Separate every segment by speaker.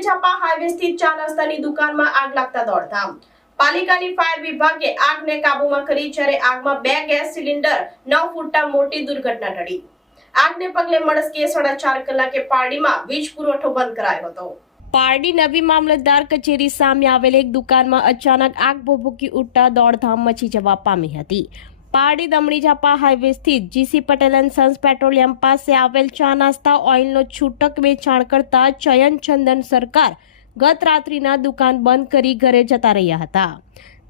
Speaker 1: દમણી highway સ્થિત ચા નાસ્તાની દુકાનમાં આગ લાગતા દોડધામ. પાલિકાની ફાયર વિભાગે આગને કાબૂમાં કરી જ્યારે આગમાં બે ગેસ સિલિન્ડર ન ફૂટતા મોટી દુર્ઘટના ટળી. આગને પગલે મળસ્કે સાડા ચાર કલાકે પારડીમાં વીજ પુરવઠો બંધ કરાયો હતો. પારડી નવી મામલતદાર કચેરી સામે આવેલ એક દુકાનમાં અચાનક આગ ભભૂકી ઉઠતા દોડધામ મચી જવા પામી હતી. પારડી દમણી ઝાપા હાઈવે સ્થિત GC Patel and sons petroleum પાસે આવેલ ચા નાસ્તા, ઓઇલનો છૂટક વેચાણ કરતા ચયન ચંદન સરકાર ગત રાત્રિના દુકાન બંધ કરી ઘરે જતા રહ્યા હતા.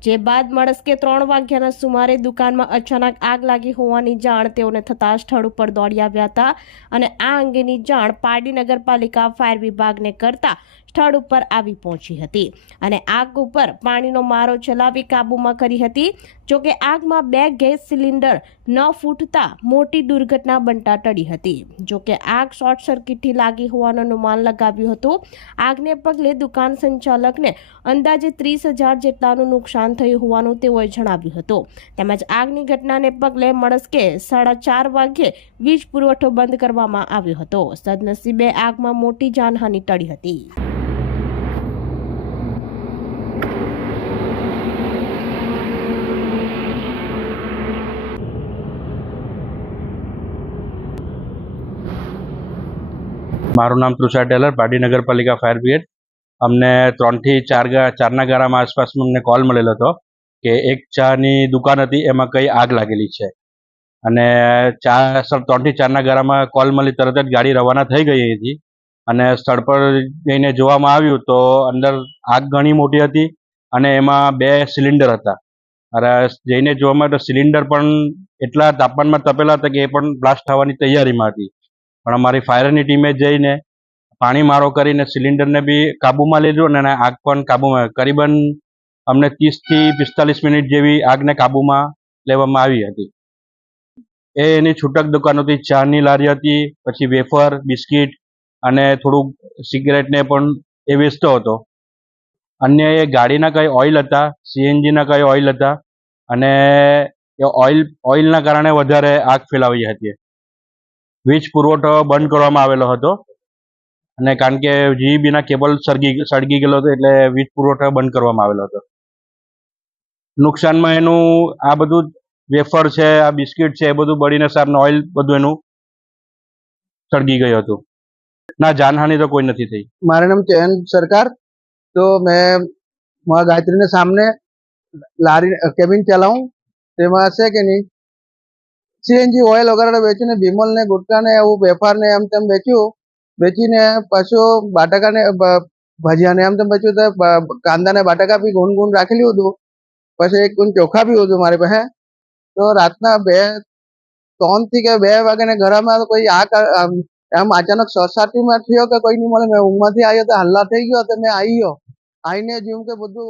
Speaker 1: જે બાદ મળસ્કે ત્રણ વાગ્યાના સુમારે દુકાનમાં અચાનક આગ લાગી હોવાની જાણ તેઓને થતાં સ્થળ ઉપર દોડી આવ્યા હતા અને આ અંગેની જાણ પારડી નગરપાલિકા ફાયર વિભાગને કરતા સ્થળ ઉપર આવી પહોંચી હતી અને આગ ઉપર પાણીનો મારો ચલાવી કાબૂમાં કરી હતી. જોકે આગમાં બે ગેસ સિલિન્ડર ન ફૂટતા મોટી દુર્ઘટના બનતા ટળી હતી. જોકે આગ શોર્ટ સર્કિટથી લાગી હોવાનું અનુમાન લગાવ્યું હતું. આગને પગલે દુકાન સંચાલકને અંદાજે ત્રીસ હજાર જેટલાનું નુકસાન થયું હોવાનું તેઓએ જણાવ્યું હતું. તેમજ આગની ઘટનાને પગલે મળસ્કે સાડા ચાર વાગ્યે વીજ પુરવઠો બંધ કરવામાં આવ્યો હતો. સદનસીબે આગમાં મોટી જાનહાનિ ટળી હતી.
Speaker 2: મારું નામ તુષાર ટેલર, પાડી નગરપાલિકા ફાયર બ્રિગેડ. અમને ત્રણથી ચાર ચારના ગાળામાં આસપાસમાં અમને કોલ મળેલો હતો કે એક ચાની દુકાન હતી, એમાં કઈ આગ લાગેલી છે. અને ચાર, સર, ત્રણથી ચારના ગાળામાં કોલ મળી, તરત જ ગાડી રવાના થઈ ગઈ હતી. અને સ્થળ પર જઈને જોવામાં આવ્યું તો અંદર આગ ઘણી મોટી હતી અને એમાં બે સિલિન્ડર હતા. અને જઈને જોવામાં તો સિલિન્ડર પણ એટલા તાપમાનમાં તપેલા હતા કે એ પણ બ્લાસ્ટ થવાની તૈયારીમાં હતી. પણ અમારી ફાયરની ટીમે જઈને પાણી મારો કરીને સિલિન્ડરને બી કાબૂમાં લીધું અને આગ પણ કાબૂમાં કરીબન અમને ત્રીસથી પિસ્તાલીસ મિનિટ જેવી આગને કાબૂમાં લેવામાં આવી હતી. એ એની છૂટક દુકાનોથી ચાની લારી હતી, પછી વેફર, બિસ્કિટ અને થોડુંક સિગરેટને પણ એ વેચતો હતો. અન્ય એ ગાડીના કઈ ઓઇલ હતા, સીએનજીના કઈ ઓઇલ હતા અને એ ઓઇલ, ઓઇલના કારણે વધારે આગ ફેલાવી હતી. વીજ પુરવઠો બંધ કરવામાં આવેલો હતો. અને કારણ કે જીઈબીના કેબલ સળગી સળગી ગયેલો હતો એટલે વીજ પુરવઠો બંધ કરવામાં આવેલો હતો. નુકસાનમાં એનું આ બધું વેફર છે, આ બિસ્કિટ છે, એ બધું બળીને સારને ઓઇલ બધું એનું સળગી ગયું હતું. ના, જાનહાનિ તો કોઈ નથી થઈ.
Speaker 3: મારા નામ ચયન સરકાર. તો મેં મારા ગાયત્રીને સામને લારી કેબિન ચલાવું. તેમાં હશે કે નહીં? સીએનજી ઓઇલ વગેરે વેચીને બિમલ ને, ગુટકા ને એવું વેપાર ને એમ તેમ વેચ્યું. વેચીને પાછું બાટાકા ને ભજીયા ને એમ તેમ વેચ્યું તો બ- કાંદા ને બાટાકા બી ગુણ ગુણ રાખેલું હતું. પછી એક ગુણ ચોખા બી હતું મારી પાસે. તો રાતના બે, ત્રણથી કે બે વાગે ને ઘરમાં કોઈ આ એમ અચાનક સોસાયટીમાં થયો કે કોઈ નહીં મળે, મેં ઊંઘમાંથી આવ્યો તો હલ્લા થઈ ગયો તો મેં આવી ગયો. આવીને જેવું કે બધું